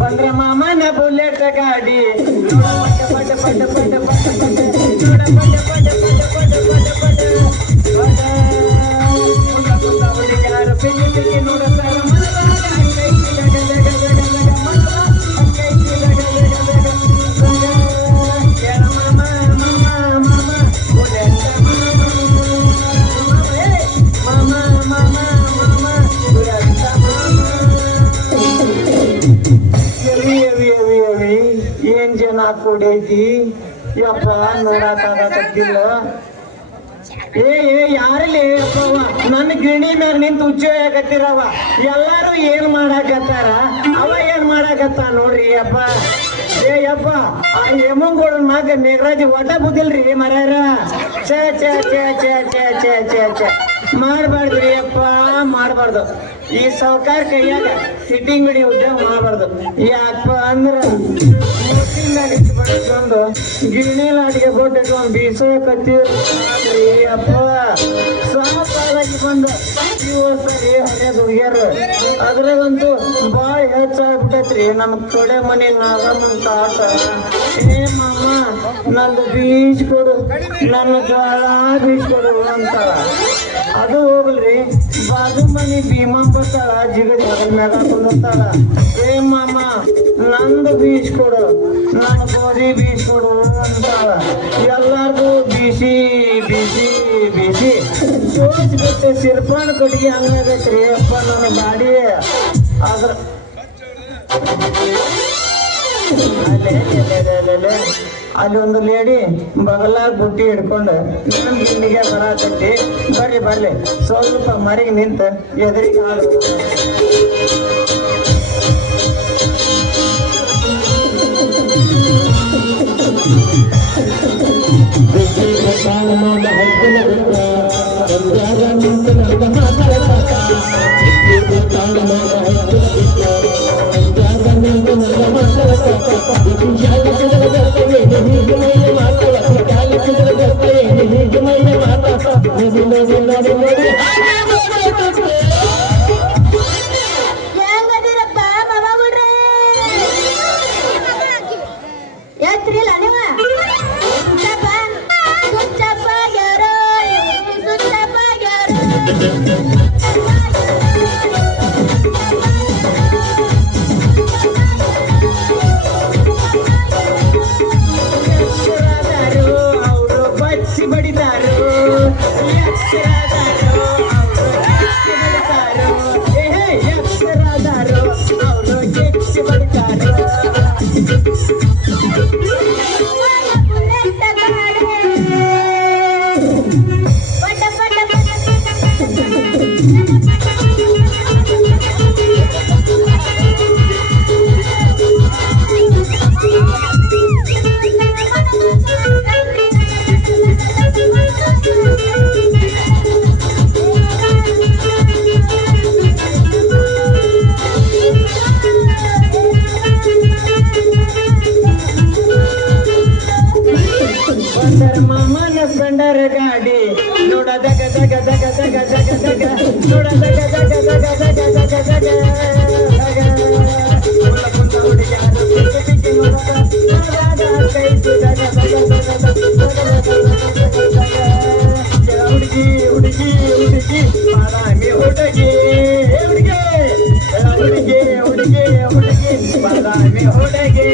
ಬಂದ್ರ ಮಾಮನ ಬುಲೆಟ್ ಗಾಡಿ ಪಟ ಪಟ ಪಟ ಪಟ ಪಟ ನೋಡ ಪಟ ಪಟ ಪಟ ಪಟ ಪಟ ಪಟ ಯಾರು ಪಿಗಿ ನೋಡ ಸರ ಏನ್ ಜನ ಕೊಡೈತಿ ಯಪ್ಪ ನೋಡಕ್ಕಾಗತ್ತಿಲ್ಲ. ಏ ಯಾರಲ್ಲಿ ಅಪ್ಪವ ನನ್ನ ಗಿಣಿ ಮ್ಯಾಗ ನಿಂತು ಉಜ್ಜೋಯಾಗತ್ತಿರವ ಎಲ್ಲಾರು ಏನ್ ಮಾಡಾಕತ್ತಾರ ಅವ ಏನ್ ಮಾಡಾಕತ್ತ ನೋಡ್ರಿ ಅಪ್ಪ. ಏ ಯಪ್ಪ ಆ ಯಮಂಗೋಳ ಮಗ ಮೇಘರಾಜ್ ಒಟ ಬುದಿಲ್ರಿ ಮರ್ಯಾರ. ಛೇ ಛೇ ಛೇ ಛೇ ಛೇ ಛೇ ಛೇ ಛೇ ಮಾಡ್ಬಾರ್ದ್ರಿ ಅಪ್ಪ, ಮಾಡ್ಬಾರ್ದು. ಈ ಸಾವುಕಾರ ಕೈಯಾಗ ಫಿಟ್ಟಿಂಗ್ ಗಡಿ ಉದ್ಯೋಗ ಮಾಡಬಾರ್ದು. ಯಾಕಪ್ಪ ಅಂದ್ರ ಒಂದು ಗಿರಣಿಲ ಅಡಿಗೆ ಬೋಟಿಟ್ಕೊಂಡ್ ಬೀಸೋ ಕತ್ತೀರಿ ಅಪ್ಪ. ಸಾಕಾಗಿ ಬಂದ ಸರಿ ಹರಿಯದ್ ಹುಡುಗ್ಯಾರ ಅದ್ರಾಗಂತೂ ಬಾಳ ಹೆಚ್ಚಾಗ್ಬಿಟ್ಟೈತ್ರಿ ನಮ್ ಕಡೆ ಮನೆ ನಾಗಮ್ಮಂತ ಆಟ. ಏ ಮಾಮ ನಂದು ಬೀಜ ಕೊಡು, ನನ್ನ ಜ್ವಾಳ ಬೀಜ ಕೊಡು ಅಂತ. ಅದು ಹೋಗ್ಲ್ರಿ ಬಾಜು ಮನಿ ಭೀಮಾ ಬರ್ತಾಳ ಜಿಗದಿ ಅದ್ರ ಮ್ಯಾಗ ಹಾಕೊಂಡ್ತಾಳ. ಏ ಮಾಮ ನಂದು ಬೀಜ ಕೊಡು, ನನ್ನ ಗೋಧಿ ಬೀಜ ಕೊಡು ಅಂತಾಳ. ಎಲ್ಲಾರ್ದು ಬಿಸಿ ಬಿಸಿ ಬಿಸಿ ಸೋಚ್ಬಿಟ್ಟೆ ಸಿರ್ಪಾನ್ ಕಟ್ಟಿಗೆ ಹಂಗಾಗೈತ್ರಿ ಅಪ್ಪ ನನ್ನ ಗಾಡಿ. ಆದ್ರ ಅಲ್ಲಿ ಒಂದು ಲೇಡಿ ಬಗಲಾಗ ಬುಟ್ಟಿ ಹಿಡ್ಕೊಂಡು ನಮ್ ಗಿಂಡಿಗೆ ಬರತೈತಿ. ಬರ್ಲಿ ಸ್ವಲ್ಪ ಮರಿಗೆ ನಿಂತ ಎದುರಿಗೆ ಹಾಲು ಮಾಮನ ಸ್ಪೆಂಡರ್ ಗಾಡಿ ನೋಡ ದಗ ದಗ ದಗ ದಗ ದಗ ದಗ ನೋಡ ದಗ ದಗ ದಗ ದಗ ದಗ ದಗ ಹುಡುಗಿ ಹುಡುಗಿ ಹುಡುಗಿ ಬಾದಾಮಿ ಹುಡುಗಿ ಹುಡುಗಿ ಹುಡುಗಿ ಹುಡುಗಿ ಹುಡುಗಿ ಬಾದಾಮಿ ಹುಡುಗಿ.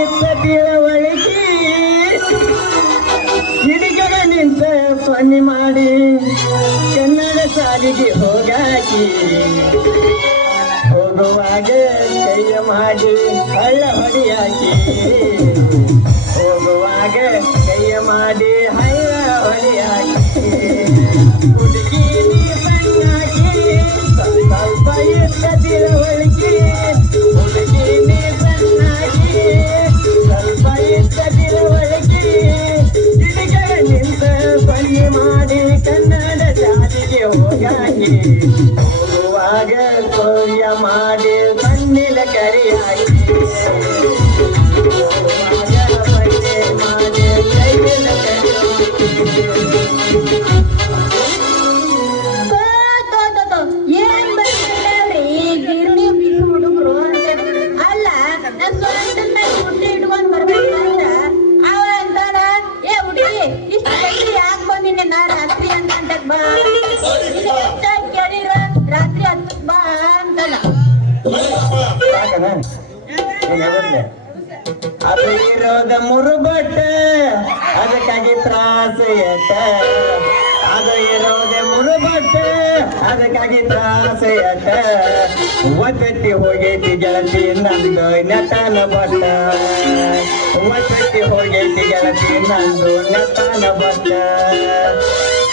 ಇತ್ತ ತಿಳುವಳಿಕೆ ಹಿಡಿಗಡ ನಿಂತ ಸೊನ್ನೆ ಮಾಡಿ ಕನ್ನಡ ಸಾಲಿಗೆ ಹೋಗಾಕಿ ಹೋಗುವಾಗ ಕೈಯ ಮಾಡಿ ಹಳ್ಳ ಹೊಡಿಯಾಕಿ ಹೋಗುವಾಗ ಕೈಯ ಮಾಡಿ ಹಳ್ಳ ಹೊಡಿಯಾಕಿ ಹುಡುಗಿ ನೀ ಸಣ್ಣಾಕಿ ಸ್ವಲ್ಪ ಇತ್ತ ತಿಳುವಳಿಕೆ ಹುಡುಗಿ ನೀ ಸಣ್ಣಾಕಿ ಸ್ವಲ್ಪ ಇತ್ತ ತಿಳುವಳಿಕೆ ಹಿಡಿಗಳ ನಿಂತ ಸೊನ್ನೆ ಮಾಡಿ ಕನ್ನಡ ಜಾತಿಗೆ ಹೋಗಾಕಿ ಹೋಗುವಾಗ ಸೌರ್ಯ ಮಾಡಿ ಕಣ್ಣಿಲ ಕರಿಯಾಕಿ ಹೋಗುವಾಗ ಬಟ್ಟೆ ಮಾಡಿ ಕೈಯಿಲ ಕರಿಯಾಕಿ ಏನ್ ಬರ್ತಿರ್ತಾವ್ರಿ ಗಿರಣಿ ಬಿಸಿ ಹುಡುಗರು ಅಲ್ಲ ನನ್ ಸ್ವಂತದ ಹುಟ್ಟಿ ಇಟ್ಕೊಂಡ್ ಬರ್ಬೇಕಂತ ಅವ ಅಂತಾನ ಏ ಹುಡುಗಿ ಇಷ್ಟು ಯಾಕೆ ಬಂದಿನಿ ನಾ ರಾತ್ರಿ ಅಂತ ಬಾ ಕೇಳಿರ ರಾತ್ರಿ 10 ಬಾ ಅಂತಾನ ಅದು ಇರೋದ ಮುರುಬಟ್ಟ ಅದಕ್ಕಾಗಿ ತ್ರಾಸ ಎಟ್ಟ ಅದು ಇರೋದೆ ಮುರುಬಟ್ಟ ಅದಕ್ಕಾಗಿ ತ್ರಾಸ ಎಟ್ಟ ಒತ್ತಟ್ಟಿ ಹೋಗೈತಿ ಗೆಳತಿ ನಂದು ನೆತನ ಬಟ್ಟ ಒತ್ತಟ್ಟಿ ಹೋಗೈತಿ ಗೆಳತಿ ನಂದು ನೆತನ ಬಟ್ಟ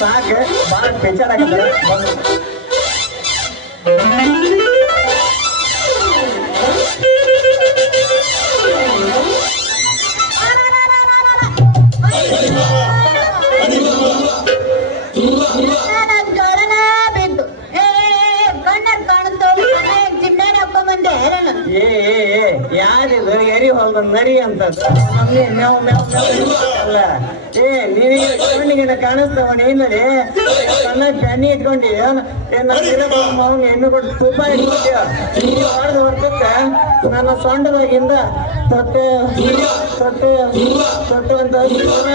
ಸಾಕ ಬಾಳ ವಿಚಾರ ಜೋಳನ ಬಿದ್ದು ಕಣ್ಣರ್ ಕಾಣುತ್ತೋ ಚಿಂಡಾನೆ ಹಾಕೊಂಡ್ ಬಂದೆ ಯಾರಿದು ಎರಿ ಹೊಲ್ದ ನರಿ ಅಂತದ್ದು ನಮ್ಗೆ ಮೇವ್ ಮೇವ್ ಅಲ್ಲ ನೀವೀಗ ಕಣ್ಣಿಗೆ ಕಾಣಿಸ್ತವಣ ಏನಲ್ಲಿ ಕಣ್ಣ ಬೆಣ್ಣಿ ಇಟ್ಕೊಂಡಿ ಅವ್ನು ಹೆಣ್ಣು ಕೊಟ್ಟು ತುಪ್ಪ ಇಟ್ಕೊಂಡಿ ಹೊಡೆದು ಹೊರತಕ್ಕ ನನ್ನ ಸೊಂಡದಾಗಿಂದ ತೊಟ್ಟು ತೊಟ್ಟು ತೊಟ್ಟು ಅಂತ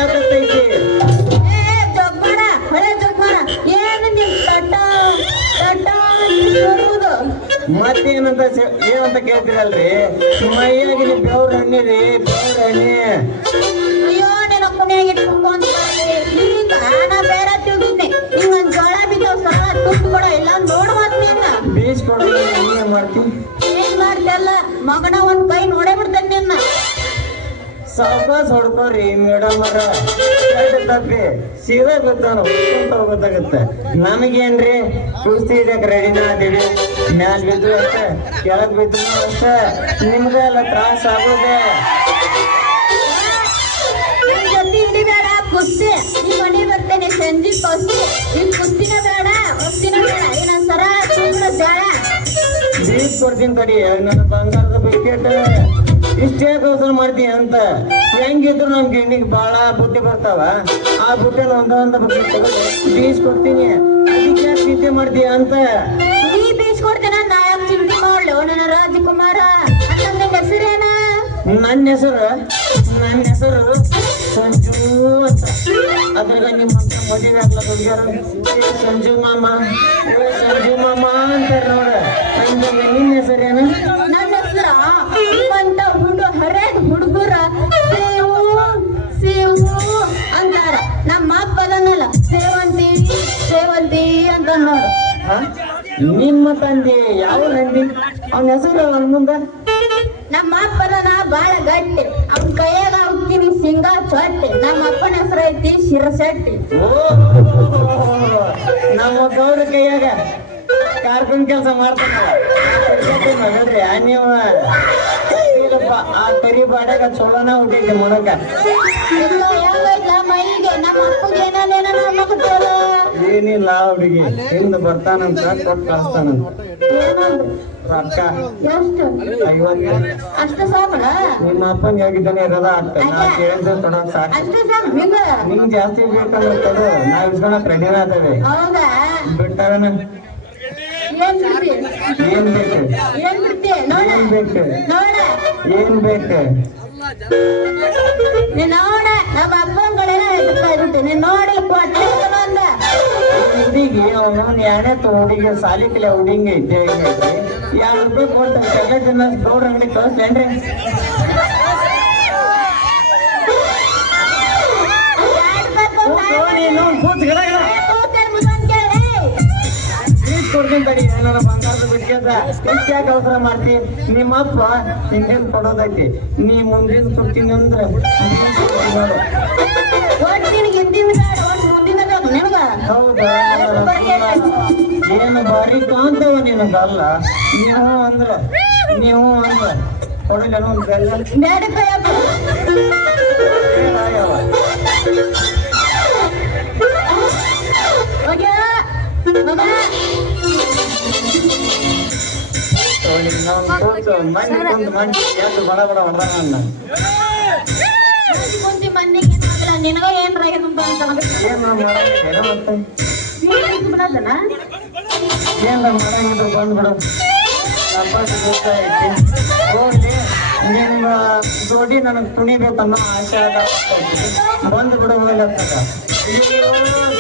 ಆಗತ್ತೈತಿ ಜೋಗ್ಮಾನ ಹೊಳೆ ಜೋಗ್ಮಾನ ಏನು ನಿಮ್ ತಟ್ಟ ತಟ್ಟ ಬರುವುದು ಮತ್ತೇನಂತ ಏನಂತ ಕೇಳ್ತೀರಲ್ರಿ ಮೈಯಾಗಿ ಬೆವ್ರ ಹಣ್ಣಿರಿ ಬೆವ್ರ ಹಣ್ಣಿ ಅಯ್ಯೋ ನಿನ್ನ ಕುಣಿಯಾಗಿ ಇಟ್ಕೊಂಡ್ ಈಗ ನಾ ಬೇರೆ ತಿಳಿದ್ನೆ ಹಿಂಗೊಂದ್ ಜೋಳ ಬಿದ್ದವ್ ಸಾಲ ತುಪ್ಪ ಕೊಡ ಇಲ್ಲ ನೋಡು ಮತ್ ನಿನ್ನ ಬೀಸ್ ಕೊಡೋದು ಏನ್ ಮಾಡ್ತೀನಿ ಏನ್ ಮಾಡ್ತಲ್ಲ ಮಗನ ಒಂದ್ ಕೈ ನೋಡೇ ಬಿಡ್ತೇನೆ ನಿನ್ನ ಸಾವಕಾಶ ಹೊಡ್ಕೋರಿ ಮೇಡಮ್ ಅವ್ರ ತಪ್ಪಿ ಸೀದಾ ಗೊತ್ತಾನು ಗೊತ್ತಾಗುತ್ತೆ ನಮಗೇನ್ರಿ ಕುಸ್ತಿ ಇದಕ್ಕೆ ರೆಡಿನ ಅದೀವಿ ಮ್ಯಾಲ್ ಬಿದ್ರು ಅಷ್ಟೇ ಕೆಳಗ್ ಬಿದ್ರು ಅಷ್ಟೇ ನಿಮ್ಗೆಲ್ಲ ತ್ರಾಸ ಆಗೋದೆ ನನ್ ಜೊತೆ ಹಿಡಿಬೇಡ ಕುಸ್ತಿ ಈ ಮನೆ ಬರ್ತೇನೆ ಸಂಜೆ ಕುಸ್ತಿ ಈ ಕುಸ್ತಿನ ಬೇಡ ಕುಸ್ತಿನ ಬೇಡ ಇನ್ನೊಂದ್ ಸರ ತುಂಬ್ರ ಜಾಳ ಬೀಸ್ ಕೊಡ್ತೀನಿ ತಡಿ ನನ್ನ ಬಂಗಾರದ ಬಿಸ್ಕೆಟ್ ಇಷ್ಟೇ ಕೌಸಲ ಮಾಡ್ತೀನಿ ಅಂತ ಹೆಂಗಿದ್ರು ನಮ್ ಗಿಣ್ಣಿಗೆ ಬಾಳ ಬುಟ್ಟಿ ಬರ್ತಾವ ಆ ಬುಟ್ಟಿನ ಒಂದೊಂದು ಬುಟ್ಟಿ ತಗೊಂಡು ಬೀಸ್ ಕೊಡ್ತೀನಿ ಅದಕ್ಕೆ ಯಾಕೆ ಚಿಂತೆ ಮಾಡ್ತೀಯ ಅಂತ ನೀ ಬೀಸ್ಕೊಡ್ತೇನ ನಾ ಯಾಕೆ ಚಿಂತೆ ಮಾಡ್ಲಿ ನನ್ನ ರಾಜಕುಮಾರ ಅಂತ ನಿನ್ನ ಹೆಸರೇನ ನನ್ನ ಹೆಸರು ಸಂಜು ಅಂತ ಅದ್ರಾಗ ನಿಮ್ಮ ಮದುವೆ ಆಗ್ಲಕ್ಕ ಹುಡುಗಿಯರು ಸಂಜು ಮಾಮ ಅಂತಾರ ನೋಡ ಹಂಗ ನಿನ್ನ ಹೆಸರೇನು ನನ್ನ ಹೆಸರ ನಿಮ್ಮಂತ ಹರೇದ್ ಹುಡುಗರ ಸೇವು ಸೇವು ಅಂತಾರ ನಮ್ಮ ಅಪ್ಪ ಅದನ್ನಲ್ಲ ಸೇವಂತಿ ಅಂತ ನೋಡು ನಿಮ್ಮ ತಂದೆ ಯಾವ ನಂದಿ ಅವನ ಹೆಸರು ಅವನ ಮುಂದ ನಮ್ಮ ಅಪ್ಪನ ಬಾಳ ಗಟ್ಟಿ ಅವ್ನ ಕೈಯಾಗ ಉಕ್ಕಿನಿ ಸಿಂಗ ಚೊಟ್ಟಿ ನಮ್ಮ ಅಪ್ಪನ ಹೆಸರು ಐತಿ ಶಿರಸಟ್ಟಿ ಓ ನಮ್ಮ ಗೌಡ ಕೈಯಾಗ ಕಾರ್ಕುನ್ ಕೆಲಸ ಮಾಡ್ತಾನಲ್ರಿ ನೀವು ಆ ಕರಿ ಬಾಡ್ಯಾಗ ಚೋಳನ ಹುಟ್ಟಿದ್ದೆ ಮೊಳಕ ಹೆಂಗೈತ್ಲ ಮೈಗೆ ನಮ್ಮ ಅಪ್ಪಗೆ ಏನೇನ ಏನಿಲ್ಲ ಹುಡುಗಿ ಹಿಂದ ಬರ್ತಾನಂತ ಕೊಟ್ಟು ಕಳಿಸ್ತಾನಂತ ಏನಂದ್ರು ರೊಕ್ಕ ಎಷ್ಟು 50 ಅಷ್ಟು ಸಾಕಲ್ಲ ನಿಮ್ಮ ಅಪ್ಪನ್ ಹೇಗಿದ್ದಾನೆ ಇರೋದ ಅಷ್ಟ ನಾ ಕೇಳಿದ್ರೆ ಕೊಡೋಕ್ ಸಾಕು ಅಷ್ಟು ಸಾಕು ನಿಂಗ ನಿಂಗ್ ಜಾಸ್ತಿ ಬೇಕನ್ನೋದು ನಾವ್ ಇಸ್ಕೊಳಕ್ ರೆಡಿನ ಅದಾವೆ ಹೌದಾ ಬಿಟ್ಟಾರನ ಏನ್ ಬಿಡ್ತಿ ಏನ್ ಬೇಕು ಏನ್ ಬಿಡ್ತಿ ನೋಡ ಏನ್ ಬೇಕು ನೋಡ ಏನ್ ಬೇಕು ನೀನ್ ನೋಡ ನಮ್ಮ ಅಪ್ಪನ ಕಡೆನ ಇಟ್ಕೊಂಡ್ಬಿಟ್ಟು ನೀನ್ ನೋಡಿ ಕೊಟ್ಟೆ ಅಂದ ಹುಡುಗಿ ಅವನವ್ನ ಎರಡನೇ ಹುಡುಗಿ ಸಾಲಿ ಕಲೆ ಹುಡುಗಿ ಐತೆ $2 ಕೊಟ್ಟು ಸೆಕೆಂಡ್ ಗೌಡ್ರ ಅಂಗಡಿ ಕಳಿಸ್ತೇನ್ರಿ ಕೊಡ್ತೀನಿ ತಡಿ ನನ್ನ ಬಂಗಾರದ ಬಿಡ್ಕೇದ ಎಷ್ಟು ಯಾಕೆ ಅವಸರ ಮಾಡ್ತಿ ನಿಮ್ಮಪ್ಪ ಹಿಂದಿನ ಕೊಡೋದೈತಿ ನೀ ಮುಂದಿನ ಕೊಡ್ತೀನಿ ಅಂದ್ರೆ ಹೌದಾ ಏನು ಬಾರಿ ಕಾಂತವ ನಿನಗಲ್ಲ ನೀವು ಅಂದ್ರ ಕೊಡಲೇನು ಒಂದು ಬಡ ಬಡ ಹೊಡೆದ ನಿನಗ ಏನ್ರ ಏನು ಮಾಡಂಗಿದ್ರು ಬಂದ್ಬಿಡು ಹೋಗ್ಲಿ ನಿಮ್ಮ ಜೋಡಿ ನನಗೆ ತುಣಿಬೇಕನ್ನೋ ಆಸೆ ಆದ ಬಂದ್ಬಿಡು ಹೋಗ್ಲತ್ತದ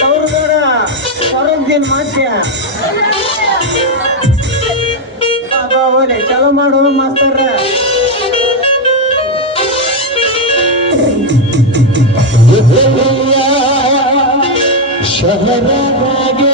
ಸೌರು ಬೇಡ ಹೊರಗ್ದೇನು ಮಾಡ್ತೀಯ ಹೋಗ್ಲಿ ಚಲೋ ಮಾಡು ಮಾಸ್ತರ ಶಹರದಾಗೆ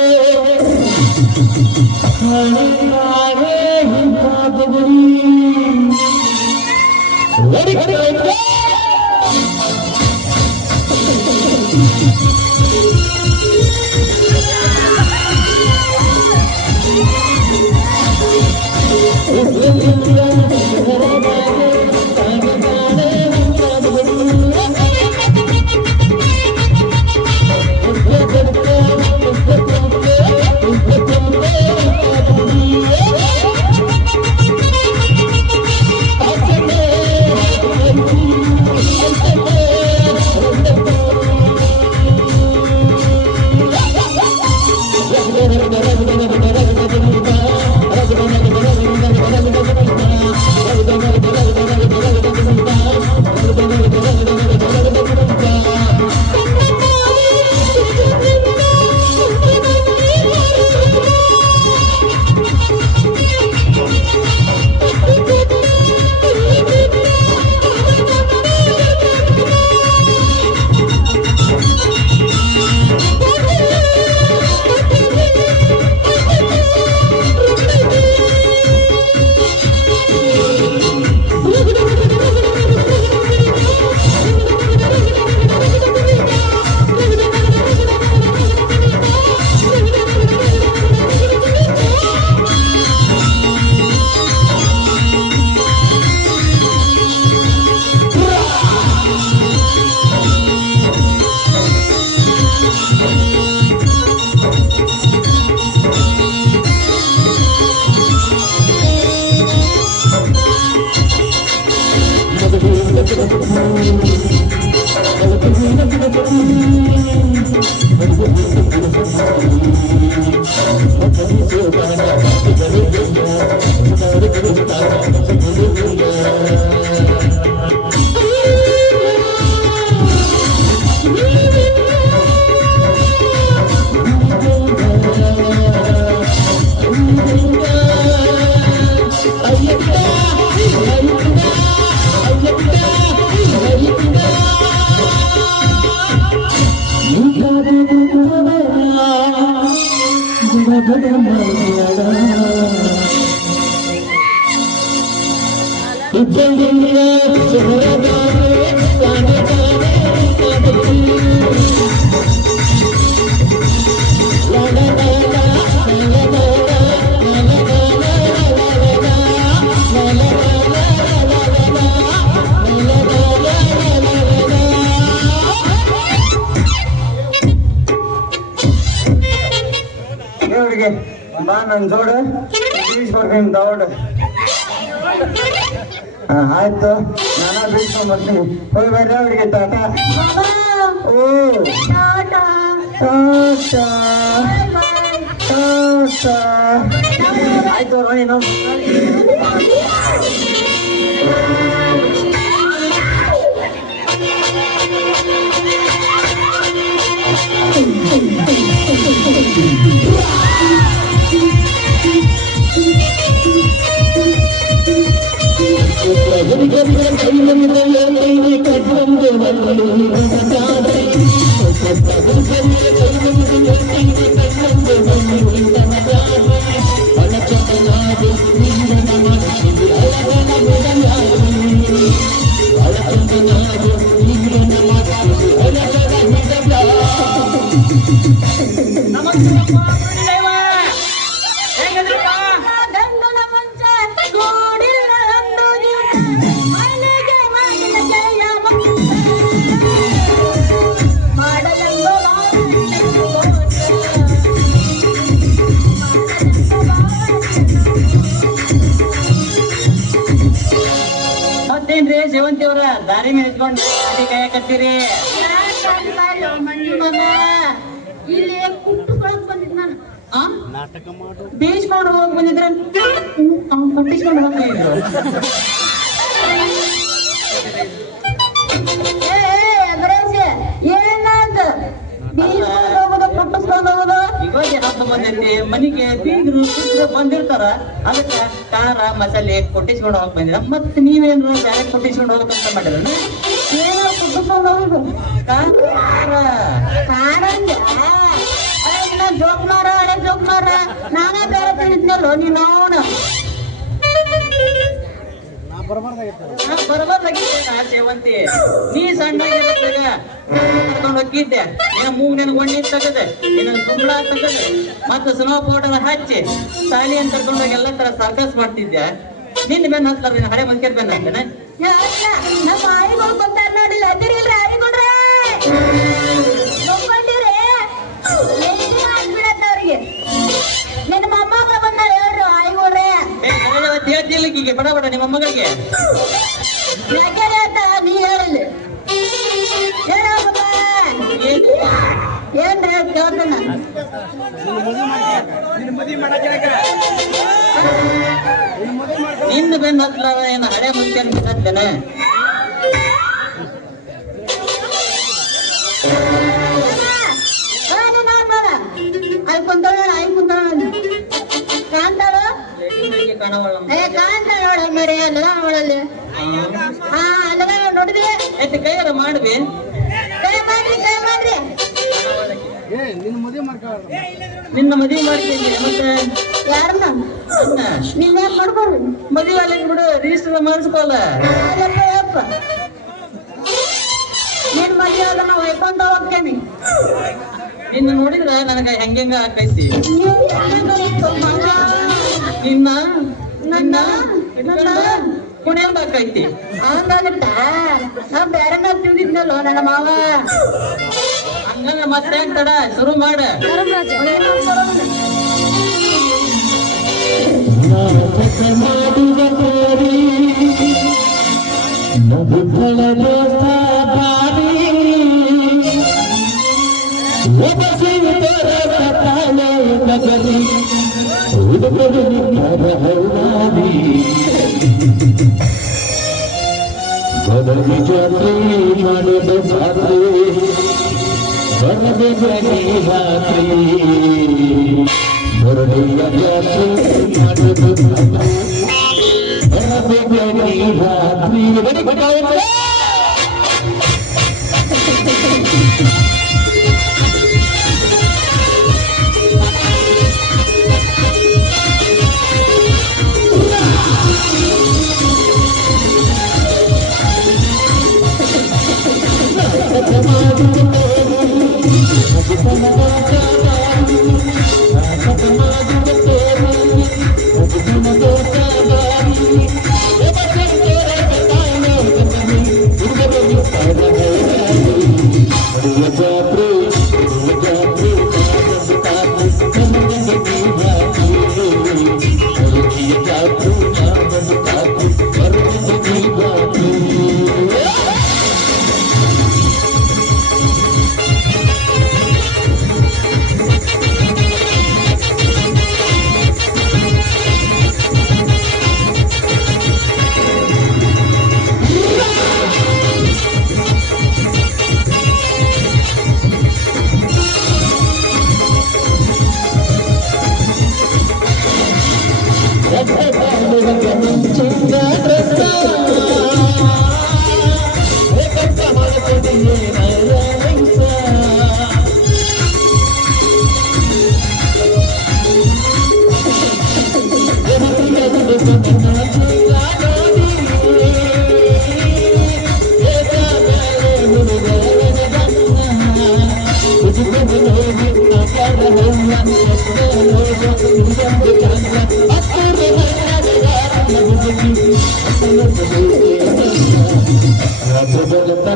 ಬಾ ನನ್ ಜೋಡು ಬೀಳ್ಸ್ಕೊಡ್ತೀನಿ ದೌಡ್ ಆಯ್ತು ನಾನಾ ಬೀಳ್ಸ್ಕೊಂಡ್ಬರ್ತೀನಿ ಹೋಗಿ ಬರ್ರಿ ಅವ್ರಿಗೆ ಟಾಟ ಓ ಟಾಟಾ ಆಯ್ತು ರೋಣಿ ನಾವು ಗಂಡನ ಮಂಚ ಕೂಡಿರ ಅಂದು ಮನೆಗೆ ಮಾಡಿದ ಜಯ ಮಾಡಲೆಂಬ ಮತ್ತೇನ್ರಿ ಸೇವಂತಿ ಅವ್ರ ದಾರಿ ಮೇಲೆ ನಿಂತ್ಕೊಂಡು ಗಾಡಿ ಕಾಯಕತ್ತೀರಿ? ಇಲ್ಲಿ ಕುಟ್ಟುಕೊಳಕ್ ಬಂದಿದ್ ನಾನು ಬೀಸ್ಕೊಂಡು ಹೋಗಿ ಬಂದಿದ್ರ ಅವ್ನು ಕಟ್ಟಿಸ್ಕೊಂಡು ಹೋಗಿದ್ರು. ಏನಾದ ಬೀಸ್ಕೊಂಡು ಹೋಗೋದು ಕುಟ್ಟಿಸ್ಕೊಂಡು ಹೋಗೋದು ಇವಾಗ ಏನಪ್ಪ ಬಂದೈತಿ ಮನಿಗೆ ಬೀಗರು ಬಂದಿರ್ತಾರ, ಅದಕ್ಕೆ ಖಾರ ಮಸಾಲೆ ಕೊಟ್ಟಿಸ್ಕೊಂಡು ಹೋಗಕ್ ಬಂದಿರ. ಮತ್ತೆ ನೀವೇನು ಬ್ಯಾರೆ ಕೊಟ್ಟಿಸ್ಕೊಂಡು ಹೋಗ್ಬೇಕಂತ ಮಾಡಿದ್ರ? ಏನೋ ಕುಟ್ಟಿಸ್ಕೊಂಡು ಹೋಗೋದು ಖಾರ ಕಾಣಂಗ ಜೋಕ್ಮಾರ ಹಳೆ ಜೋಕ್ಮಾರ ನಾನೇ ಬೇರೆ ತಿಳಿದ್ನಲ್ಲೋ ನೀನು ಅವನು ಬರಬಾರ್ದಾಗಿತ್ತು ಸೇವಂತಿ. ನೀ ಸಣ್ಣಾಗಿದ್ದಾಗ ಕರ್ಕೊಂಡು ಹೋಗಿದ್ದೆ, ನಿನ್ನ ಮೂಗ್ ನನ್ ಒಣ್ಣಿ ತಗದೆ, ನಿನ್ನ ಕುಂಬಳ ತಗದೆ, ಮತ್ತೆ ಸ್ನೋ ಪೌಡರ್ ಹಚ್ಚಿ ಸಾಲಿ ಅಂತ ಕರ್ಕೊಂಡು ಹೋಗಿ ಎಲ್ಲ ತರ ಸರ್ಕಸ್ ಮಾಡ್ತಿದ್ದೆ. ನಿನ್ನ ಬೆನ್ನ ಹತ್ತಾರ, ನಿನ್ನ ಹಳೆ ಮಂಕೇರ್ ಬೆನ್ನ ಹತ್ತೇನೆ. ನಮ್ಮ ಆಯಿಗಳು ಬಂದಾರ ನೋಡಿಲ್ಲ ಅದಿರಿಲ್ರಿ ಆಯಿಗಳ್ರೆ ಒಪ್ಕೊಂಡಿರಿ ಆಗ್ಬಿಡತ್ತವ್ರಿಗೆ. ನಿನ್ನ ಮೊಮ್ಮಗಳು ಬಂದಾರ ಹೇಳ್ರಿ ಆಯಿಗಳ್ರೆ ಹೇಳ್ತಿಲ್ಲ ಈಗ ಬಡ ಬಡ ನಿಮ್ಮ ಮಗಳಿಗೆ ಯಾಕೆ ಹೇಳ್ತಾ ನೀ ಹೇಳಿಲ್ಲ ಹೇಳಪ್ಪ ಏನ್ ಕೇಳ್ತಾನ ನಿನ್ನ ಬೆನ್ನ ಹತ್ತಲಾರ ಏನು ಹಳೆ ಮಂಕೇರ್ ಹತ್ತೇನೆ. ಅಲ್ಲಿ ಕುಂತಾಳ ಕಾಂತಾಳು ಕಾಣವಳ ಕಾಂತಾಳ ಮರಿ ಅಲ್ಲ ಅವಳಲ್ಲಿ ಹಾ ಅಲ್ಲ ನೋಡಿದ್ರಿ ಕೈಯಾರ ಮಾಡ್ವಿ. ಕೈ ಮಾಡ್ರಿ ನಿನ್ನ ಮದುವೆ ಮಾಡ್ತೀನಿ ಮತ್ತೆ ಯಾರನ್ನ ಅನ್ನ ನಿನ್ನ ಮಾಡ್ಕೊಡ್ರಿ ಮದುವೆ ಅಲ್ಲ ಬಿಡು, ರಿಜಿಸ್ಟರ್ ಮಾಡಿಸ್ಕೋಲ್ಲ. ಯಪ್ಪ ನಿನ್ ಮದುವೆ ಆಗ ನಾವು ಹೊಯ್ಕೊಂತ ಹೋಗ್ತೇನೆ. ನಿನ್ನ ನೋಡಿದ್ರ ನನಗ ಹೆಂಗ ಆಕೈತಿ. ನಿನ್ನ ನನ್ನ ಕುಣಿಯಂಗ ಆಕೈತಿ. ಹಂಗಾಗತ್ತ ನಾ ಬೇರೆ ತಿಳಿದಿದ್ನಲ್ಲೋ ನನ್ನ ಮಾವ. ಹಂಗಂದ್ರ ಮತ್ತೆ ತಡ ಶುರು ಮಾಡ. ಬದಲಿ ಜಾತ್ರೆ ಮಾಡದ ಜಾತ್ರೆ ಬರದ ಜಾತಿ ರಾತ್ರಿ ಬರಡಿಯ ಜಾತ್ರೆ ಮಾಡದ ಜಾತ್ರೆ ಬರದ ಜಾತಿ ರಾತ್ರಿ.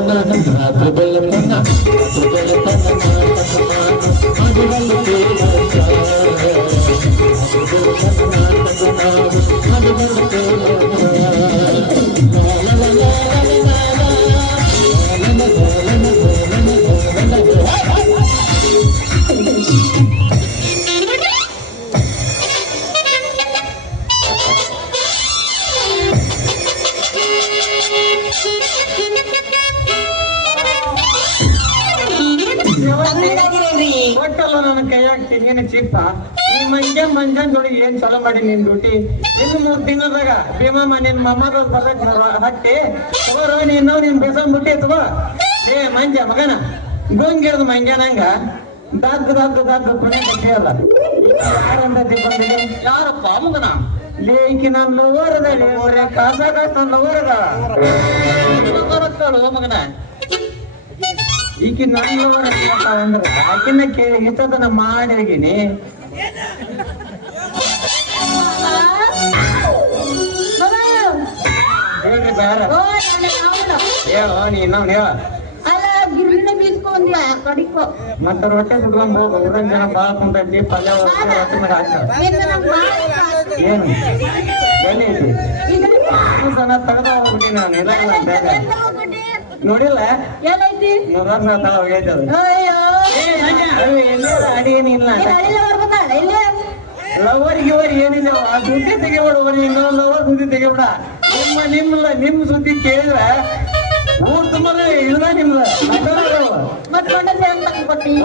ಬೆಳತನ ರಾತ್ರಿ ಬೆಳತನ ರಾತ್ರಿ ಬೆಳತನ ಹಾಡುಗಳು ಕೇಳಸ ಹಾಡುಗಳು ಒಟ್ಟಲ್ಲ ನನ್ನ ಕೈಯಾಗ ತೆಂಗಿನ ಚಿಪ್ಪ ಈ ಮಂಜಾನ್ ಏನ್ ಚಲೋ ಮಾಡಿ ನಿನ್ ಡ್ಯೂಟಿ ಇನ್ನು 3 ತಿಂಗಳದಾಗ ಭೀಮಮ್ಮ ನಿನ್ ಮಮ್ಮದ ಹಟ್ಟಿ ತಗೋರೋ ನೀನು ನಿನ್ ಬೇಸನ್ ಬಿಟ್ಟಿ ತಗೋ ಏ ಮಂಜ ಮಗನ ಗುಂಗಿರೋದು ಮಂಜಾನಂಗ ದಗ್ಗ ಕೊನೆ ಕಟ್ಟಿಯಲ್ಲ ಯಾರಂದ ತಿಳ್ಕೊಂಡಿಗೆ ಯಾರಪ್ಪ ಮಗನ ಲೇಕಿ ನನ್ನ ಲವರ್ ಅದ ಕಾಸ ನನ್ನ ಲವರ್ ಅದ ಮಗನ ಈಕಿ ನನ್ನ ಲವರ್ ಅಂದ್ರೆ ಆಕಿನ ಕೇಳಿ ಇಷ್ಟದನ್ನ ಮಾಡಿದೀನಿ ಹೇಳ್ರಿ ಬೇಡ ಹೇಳೋ ನೀನು ಹೇಳ ಅಲ್ಲ ಗಿರ್ಮಿನ ಬೀಸ್ಕೊಂಡ್ಲ ಕಡಿಕೋ ಮತ್ತ ರೊಟ್ಟೆ ಸುಟ್ಕೊಂಡ್ ಹೋಗ ಊರನ್ ಜನ ಬಾಳ ಕುಂತೈತಿ ಪಲ್ಯ ರೊಟ್ಟಿ ಮಾಡಿ ಹಾಕ ಏನು ಎಲ್ಲಿ ಐತಿ ಸಣ್ಣ ತಗದ ಹೋಗ್ಬಿಟ್ಟಿ ನಾನು ಇಲ್ಲ ನೋಡಿಲ್ಲ ಏನೈತಿ 100 ವರ್ಷ ತಳ ಹೋಗೈತಿ ಅದು ಅಯ್ಯೋ ಎಲ್ಲಾರ ಅಡಿಗೇನಿಲ್ಲ ಲವರ್ ಗಿವರ್ ಏನಿಲ್ಲ ಸುದ್ದಿ ತೆಗಿಬಿಡ ಇನ್ನೊಂದು ಲವರ್ ಸುದ್ದಿ ತೆಗಿಬಿಡ ನಿಮ್ ಸುದ್ದಿ ಕೇಳಿದ್ರೆ ಊರ್ ತುಂಬಾ ಇಲ್ಲ ನಿಮ್ದ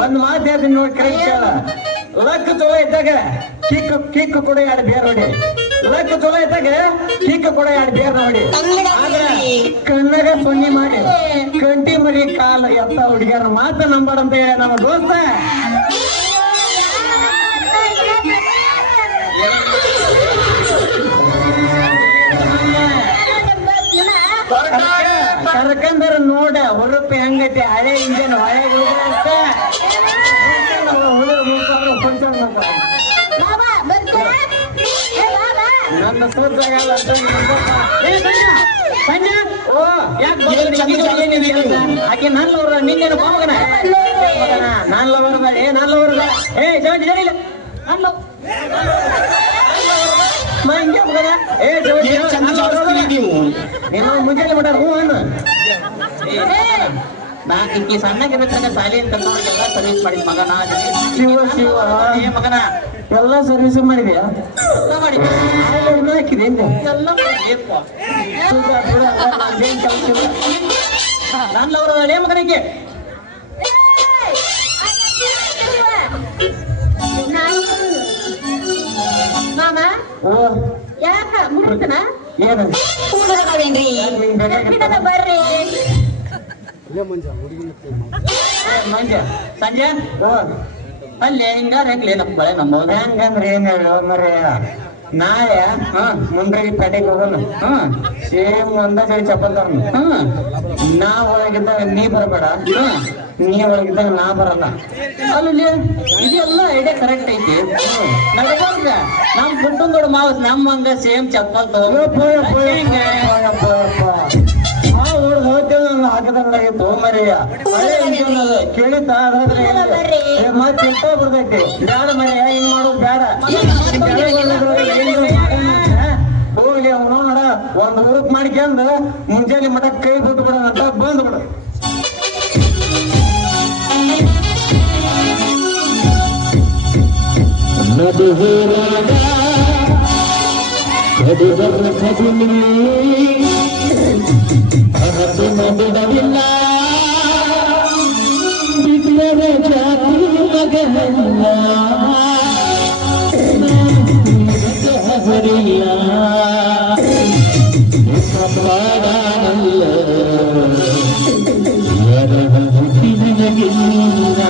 ಒಂದ್ ಮಾತು ಹೇಳ್ತೀನಿ ನೋಡಿ ಕೈ ಕೇಳ ಲಕ್ ಚಲೋ ಇದ್ದಾಗ ಕಿಕ್ ಕೊಡ 2 ಬೇರ್ ನೋಡಿ ಲಕ್ ಚಲೋ ಇದ್ದಾಗ ಕಿಕ್ ಕೊಡ 2 ಬೇರ್ ನೋಡಿ ಆದ್ರ ಕಣ್ಣಾಗ ಸೊನ್ನಿ ಮಾಡಿ ಕಂಟಿ ಮರಿ ಕಾಲ ಎತ್ತ ಹುಡುಗಿಯರ ಮಾತ ನಂಬರ್ ಅಂತ ಹೇಳಿ ನಮ್ಮ ದೋಸ್ತ ಕರ್ಕಂದ್ರ ನೋಡ ಹೊರಪಿ ಹೆಂಗೈತಿ ಹಳೆ ಇಂಜನ್ ಹಳೆ ಅಂತ ನನ್ನ ಸೋತಾಗಲ್ಲ ಸಂಜೆ ಓ ಯಾಕೆ ನಲ್ಲವ್ರ ನಿನ್ನೇನು ಮಗನ ನಾನ್ ಲವರ್ದ ನಾನ್ ಲವರ್ದ ಜಡಿಲ್ಲ ಹಿಂಗೆ ಮಗನ ನೀನು ಮುಂಜಾನೆ ಬಿಟ್ಟಾರ ಹ್ಞೂ ಅನ್ನು ನಾ ಈಕಿ ಸಣ್ಣಗಿರ್ಬೇಕಾಗ ಶಾಲೆ ಅಂತ ಎಲ್ಲ ಸರ್ವಿಸ್ ಮಾಡಿದ್ ಮಗನ ಶಿವ ಏ ಮಗನ ಎಲ್ಲ ಸರ್ವಿಸ್ ಮಾಡಿದ್ಯಾ ಎಲ್ಲ ಮಾಡಿ ಇನ್ನೂ ಹಾಕಿದೆ ಎಲ್ಲ ನಾನು ಅವರ ಅದೇ ಮಗನಿಗೆ ಮಾಮ ಓ ಯಾಕ ಮುಗಿತನ ಏನು ಬರ್ರಿ ಮಂಜ ಸಂಜೆ ಓ ಅಲ್ಲೇ ಹಿಂಗಾರ ನಮ್ಮ ಬಳೆ ನಮ್ಮ ಹೆಂಗಂದ್ರೆ ಏನ್ ಹೇಳು ಮರೆ ನಾಳೆ ಮುಂದ್ರಾಗಿ ಪೇಟೆಗೆ ಹೋಗೋಣ ಸೇಮ್ ಒಂದ ಜೈ ಚಪ್ಪಲ್ ತರೋಣ ನಾ ಒಳಗಿದ್ದಾಗ ನೀ ಬರಬೇಡ ನೀ ಒಳಗಿದ್ದಾಗ ನಾ ಬರಲ್ಲ ಅಲ್ಲಿ ಇದೆಲ್ಲ ಐಡಿಯಾ ಕರೆಕ್ಟ್ ಐತಿ ನಡ್ಕೊಂಡ್ರ ನಮ್ ಕುಟುಂಬ ಮಾವಸ್ ನಮ್ಮ ಹಂಗ ಸೇಮ್ ಚಪ್ಪಲ್ ಹಾಕದಂಗಾಗಿತ್ತು ಮರಿಯ ಕೇಳಿದ್ದ ಮತ್ತೆ ಇಷ್ಟ ಬರ್ತೈತಿ ಬೇಡ ಮರಿಯ ಹಿಂಗ್ ಮಾಡೋದು ಬೇಡ ಹೋಗ್ಲಿ ಅವ್ನು ನೋಡ ಒಂದ್ ಊರಕ್ ಮಾಡ್ಕೊಂಡ್ ಮುಂಜಾನೆ ಮಠ ಕೈ ಬಿಟ್ಟು ಬಿಡ ಅಂತ ಬಂದ್ ಬಿಡ ಬಿಡವಿಲ್ಲ ಬಿಟ್ಟರೆ ಜಾತಿ ಮಗನಲ್ಲ ಹರಿಲ್ಲ ಬಾಡಲ್ಲ ಎರಡು ಹುಟ್ಟಿನಗಿಲ್ಲ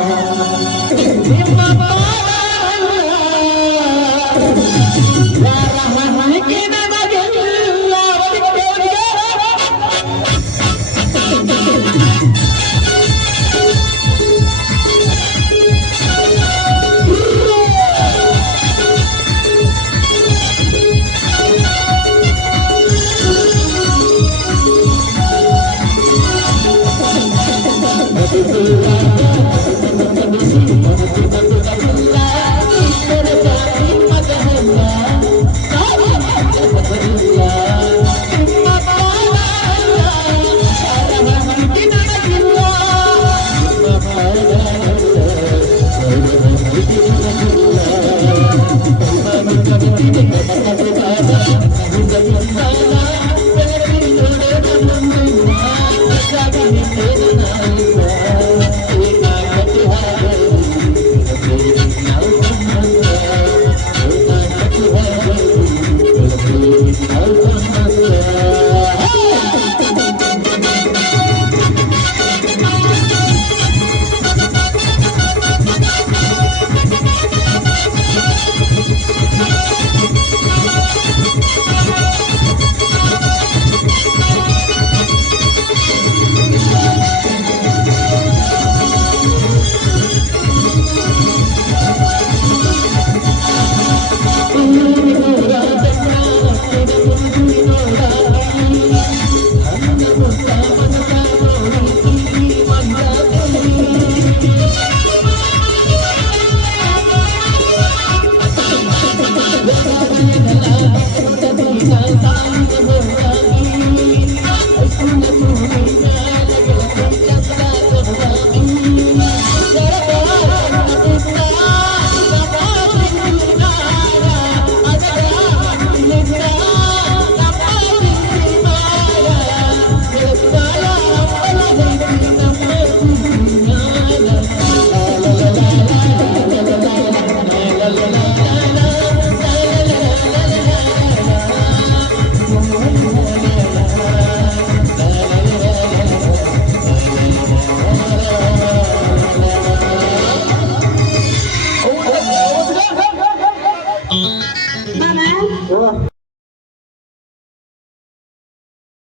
ಓ